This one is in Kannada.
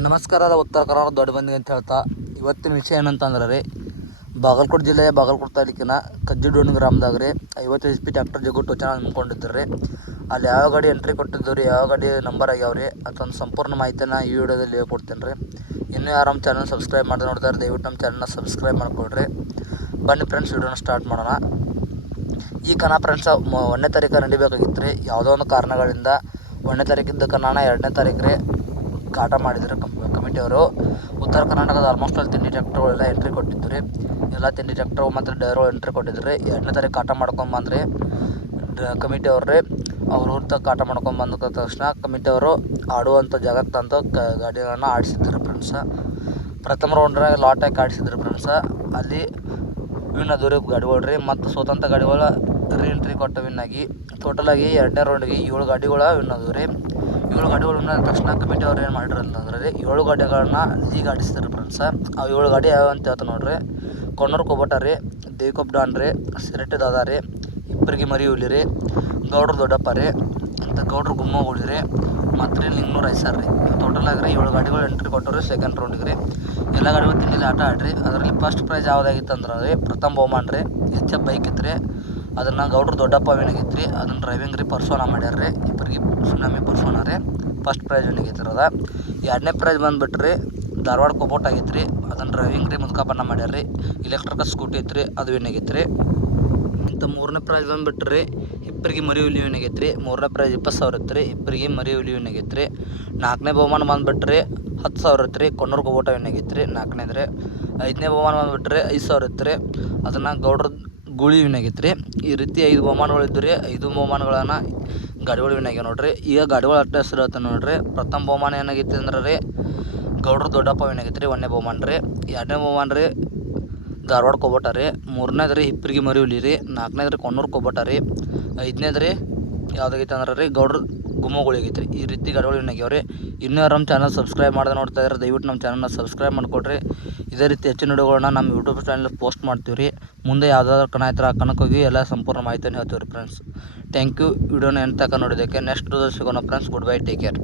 ನಮಸ್ಕಾರದ ಉತ್ತರ ಕರ್ನಾಟಕ ದೊಡ್ಡ ಬಂದಿಗೆ ಅಂತ ಹೇಳ್ತಾ ಇವತ್ತಿನ ವಿಷಯ ಏನಂತಂದ್ರೆ ರೀ ಬಾಗಲಕೋಟೆ ಜಿಲ್ಲೆಯ ಬಾಗಲಕೋಟೆ ತಾಲೂಕಿನ ಕಜ್ಜಿಡೋಣಿ ಗ್ರಾಮದಾಗ ರೀ 50 HP ಟ್ಯಾಕ್ಟರ್ ಜಗ್ಗು ಟೋಚನ ನಂಬ್ಕೊಂಡಿದ್ರು ರೀ. ಅಲ್ಲಿ ಯಾವ ಗಾಡಿ ಎಂಟ್ರಿ ಕೊಟ್ಟಿದ್ದು ರೀ, ಯಾವ ಗಾಡಿ ನಂಬರ್ ಆಗ್ಯಾವ ರೀ ಅಂತ ಒಂದು ಸಂಪೂರ್ಣ ಮಾಹಿತಿನ ಈ ವಿಡಿಯೋದಲ್ಲಿ ಹೇಳ್ಕೊಡ್ತೀನಿ ರೀ. ಇನ್ನೂ ಯಾರು ನಮ್ಮ ಚಾನಲ್ ಸಬ್ಸ್ಕ್ರೈಬ್ ಮಾಡಿ ನೋಡ್ತಾರೆ ದಯವಿಟ್ಟು ನಮ್ಮ ಚಾನಲ್ನ ಸಬ್ಸ್ಕ್ರೈಬ್ ಮಾಡ್ಕೊಳ್ರಿ. ಬನ್ನಿ ಫ್ರೆಂಡ್ಸ್, ವಿಡಿಯೋನ ಸ್ಟಾರ್ಟ್ ಮಾಡೋಣ. ಈ ಕಣ ಫ್ರೆಂಡ್ಸ್ 1ನೇ ತಾರೀಕು ನಡಿಬೇಕಾಗಿತ್ತು ರೀ. ಯಾವುದೋ ಒಂದು ಕಾರಣಗಳಿಂದ 1ನೇ ತಾರೀಕಿದ್ದ ಕಣ 2ನೇ ತಾರೀಕು ರೀ ಕಾಟ ಮಾಡಿದ್ರು ಕಮಿಟಿಯವರು. ಉತ್ತರ ಕರ್ನಾಟಕದ ಆಲ್ಮೋಸ್ಟ್ ಅಲ್ಲಿ ತಿಂಡಿ ಟ್ಯಾಕ್ಟರ್ಗಳೆಲ್ಲ ಎಂಟ್ರಿ ಕೊಟ್ಟಿದ್ದು ರೀ. ಎಲ್ಲ ತಿಂಡಿ ಟ್ಯಾಕ್ಟರ್ ಮತ್ತು ಡೈವರು ಎಂಟ್ರಿ ಕೊಟ್ಟಿದ್ರು ರೀ. 2ನೇ ತಾರೀಕು ಕಾಟ ಮಾಡ್ಕೊಂಬಂದ್ರಿ ಕಮಿಟಿಯವ್ರು ರೀ. ಅವ್ರ ಊರ್ತ ಕಾಟ ಮಾಡ್ಕೊಂಬಂದ ತಕ್ಷಣ ಕಮಿಟಿಯವರು ಆಡುವಂಥ ಜಾಗಕ್ಕೆ ತಂದು ಗಾಡಿಗಳನ್ನು ಆಡಿಸಿದ್ರು ಫ್ರೆಂಡ್ಸ. ಪ್ರಥಮ ರೌಂಡ್ರಾಗ ಲಾಟ್ ಹಾಕಿ ಆಡಿಸಿದ್ರು ಫ್ರೆಂಡ್ಸ. ಅಲ್ಲಿ ವಿನ್ ಅದು ರೀ ಗಾಡಿಗಳು ರೀ. ಮತ್ತು ಸ್ವತಂತ್ರ ಗಾಡಿಗಳ ರೀಎಂಟ್ರಿ ಕೊಟ್ಟ ವಿನ್ ಆಗಿ ಟೋಟಲಾಗಿ 2ನೇ ರೌಂಡಿಗೆ 7 ಗಾಡಿಗಳ ವಿನ್ ಅದು ರೀ. 7 ಗಾಡಿಗಳು ವಿನ್ ಆದ ತಕ್ಷಣ ಕಮಿಟಿ ಅವ್ರು ಏನು ಮಾಡಿದ್ರು ಅಂತಂದ್ರೆ ರೀ 7 ಗಾಡಿಗಳನ್ನ ಲೀಗ್ ಆಡಿಸ್ತಾರೆ ಫ್ರೆಂಡ್ಸ. ಅವು 7 ಗಾಡಿ ಯಾವ ಅಂತ ಹೇಳ್ತಾ ನೋಡ್ರಿ. ಕೊಣ್ಣೂರು ಕೊಬ್ಬಟ ರೀ, ದೇವಿಕೊಪ್ಪ ಡಾನ್ ರೀ, ಸಿರಟ್ಟಿ ದಾದಾ ರೀ, ಇಬ್ಬರಿಗೆ ಮರಿ ಹುಲಿ ರೀ, ಗೌಡ್ರು ದೊಡ್ಡಪ್ಪ ರೀ, ಅಂತ ಗೌಡ್ರು ಗುಮ್ಮ ಹುಲಿ ರೀ, ಮತ್ತು ರೀ ಲಿಂಗ್ನೂರು ಐಸರ್ ರೀ. ಟೋಟಲಾಗಿ ರೀ 7 ಗಾಡಿಗಳು ಎಂಟ್ರಿ ಕೊಟ್ಟರು ರೀ ಸೆಕೆಂಡ್ ರೌಂಡಿಗೆ ರೀ. ಎಲ್ಲ ಗಾಡಿಗಳು ತಿಂಡಿಲಿ ಆಟ ಆಡ್ರಿ. ಅದರಲ್ಲಿ ಫಸ್ಟ್ ಪ್ರೈಸ್ ಯಾವುದಾಗಿತ್ತು ಅಂದ್ರೆ ರೀ ಪ್ರಥಮ ಬಹುಮಾನ ರೀ HF ಬೈಕ್ ಇತ್ತು ರೀ. ಅದನ್ನು ಗೌಡ್ರು ದೊಡ್ಡಪ್ಪ ವಿನಾಗಿತ್ತು ರೀ. ಅದನ್ನು ಡ್ರೈವಿಂಗ್ ರೀ ಪರ್ಸೋನ ಮಾಡ್ಯಾರ ರೀ. ಇಬ್ಬರಿಗೆ ಸುನಾಮಿ ಪರ್ಸೋನ ರೀ ಫಸ್ಟ್ ಪ್ರೈಸ್ ವಿನಾಗಿತ್ತಿರದ. 2ನೇ ಪ್ರೈಸ್ ಬಂದುಬಿಟ್ಟು ರೀ ಧಾರವಾಡ ಕೊಬೋಟ್ ಆಗಿತ್ತು ರೀ. ಅದನ್ನು ಡ್ರೈವಿಂಗ್ ರೀ ಮುದ್ಕಪ್ಪನ ಮಾಡ್ಯಾರ ರೀ. ಇಲೆಕ್ಟ್ರಿಕಲ್ ಸ್ಕೂಟಿ ಇತ್ತು ರೀ, ಅದು ವಿನಾಗಿತ್ತು ರೀ. ಇಂಥ 3ನೇ ಪ್ರೈಸ್ ಬಂದುಬಿಟ್ಟು ರೀ ಇಬ್ಬರಿಗೆ ಮರಿ ಹುಲಿ ವಿನಾಗಿತ್ತು ರೀ. 3ನೇ ಪ್ರೈಸ್ 20,000 ಇತ್ತು ರೀ. ಇಬ್ಬರಿಗೆ ಮರಿ ಹುಲಿ ವಿನಾಗಿತ್ತು ರೀ. 4ನೇ ಬಹುಮಾನ ಬಂದುಬಿಟ್ಟು ರೀ 10,000 ಇತ್ತು ರೀ. ಕೊಣ್ಣೂರು ಕೊಬೋಟ ವಿನಾಗಿತ್ತು ರೀ 4ನೇದು ರೀ. 5ನೇ ಬಹುಮಾನ ಬಂದುಬಿಟ್ಟು ರೀ 5,000 ಇತ್ತು ರೀ. ಅದನ್ನು ಗೌಡ್ರ ಗೂಳಿ ವಿನಾಗಿತ್ತು ರೀ. ಈ ರೀತಿ 5 ಬಹುಮಾನಗಳು ಇದ್ದು ರೀ. 5 ಬಹುಮಾನಗಳನ್ನು ಗಾಡಿಗಳು ವಿನಾಗ್ಯಾವ ನೋಡ್ರಿ. ಈಗ ಗಾಡಿಗಳು ಅಷ್ಟು ಹೆಸರು ಹೇಳ್ತಾನೆ ನೋಡ್ರಿ. ಪ್ರಥಮ ಬಹುಮಾನ ಏನಾಗಿತ್ತು ಅಂದ್ರೆ ರೀ ಗೌಡ್ರು ದೊಡ್ಡಪ್ಪ ವಿನಾಗಿತ್ತು ರೀ 1ನೇ ಬಹುಮಾನ ರೀ. 2ನೇ ಬಹುಮಾನ ರೀ ಧಾರವಾಡ ಕೊಬೋಟ ರೀ. 3ನೇದು ರೀ ಇಬ್ಬರಿಗೆ ಮರಿ ಹುಲಿ ರೀ. 4ನೇದು ರೀ ಕೊಣ್ಣೂರು ಕೊಬೋಟ ರೀ. 5ನೇದು ರೀ ಯಾವುದಾಗಿತ್ತು ಅಂದ್ರೆ ರೀ ಗೌಡ್ರ ಗುಮ್ಮಗಳಿಗೈತೆ ರೀ. ಈ ರೀತಿ ಗಾಡಿಗಳು ವಿನಾಗ್ಯಾವ ರೀ. ಇನ್ನೂ ಯಾರು ನಮ್ಮ ಚಾನಲ್ ಸಬ್ಸ್ಕ್ರೈಬ್ ಮಾಡದೆ ನೋಡ್ತಾ ಇದ್ದಾರೆ ದಯವಿಟ್ಟು ನಮ್ಮ ಚಾನಲ್ನ ಸಬ್ಸ್ಕ್ರೈಬ್ ಮಾಡಿಕೊಡ್ರಿ. ಇದೇ ರೀತಿ ಹೆಚ್ಚಿನ ವಿಡಿಯೋಗಳನ್ನ ನಮ್ಮ ಯೂಟ್ಯೂಬ್ ಚಾನಲ್ ಪೋಸ್ಟ್ ಮಾಡ್ತೀವಿ ರೀ. ಮುಂದೆ ಯಾವುದಾದ್ರು ಕಣ ಆಯ್ತಾರೆ ಆ ಕಣಕ್ಕೆ ಹೋಗಿ ಎಲ್ಲ ಸಂಪೂರ್ಣ ಮಾಹಿತಿಯನ್ನು ಹೇಳ್ತೀವಿ ರೀ ಫ್ರೆಂಡ್ಸ್. ಥ್ಯಾಂಕ್ ಯು ವಿಡಿಯೋನ ಎಂತ ತನಕ ನೋಡಿದ್ದಕ್ಕೆ. ನೆಕ್ಸ್ಟ್ ವಿಡಿಯೋದಲ್ಲಿ ಸಿಗೋಣ friends. Good bye, take care.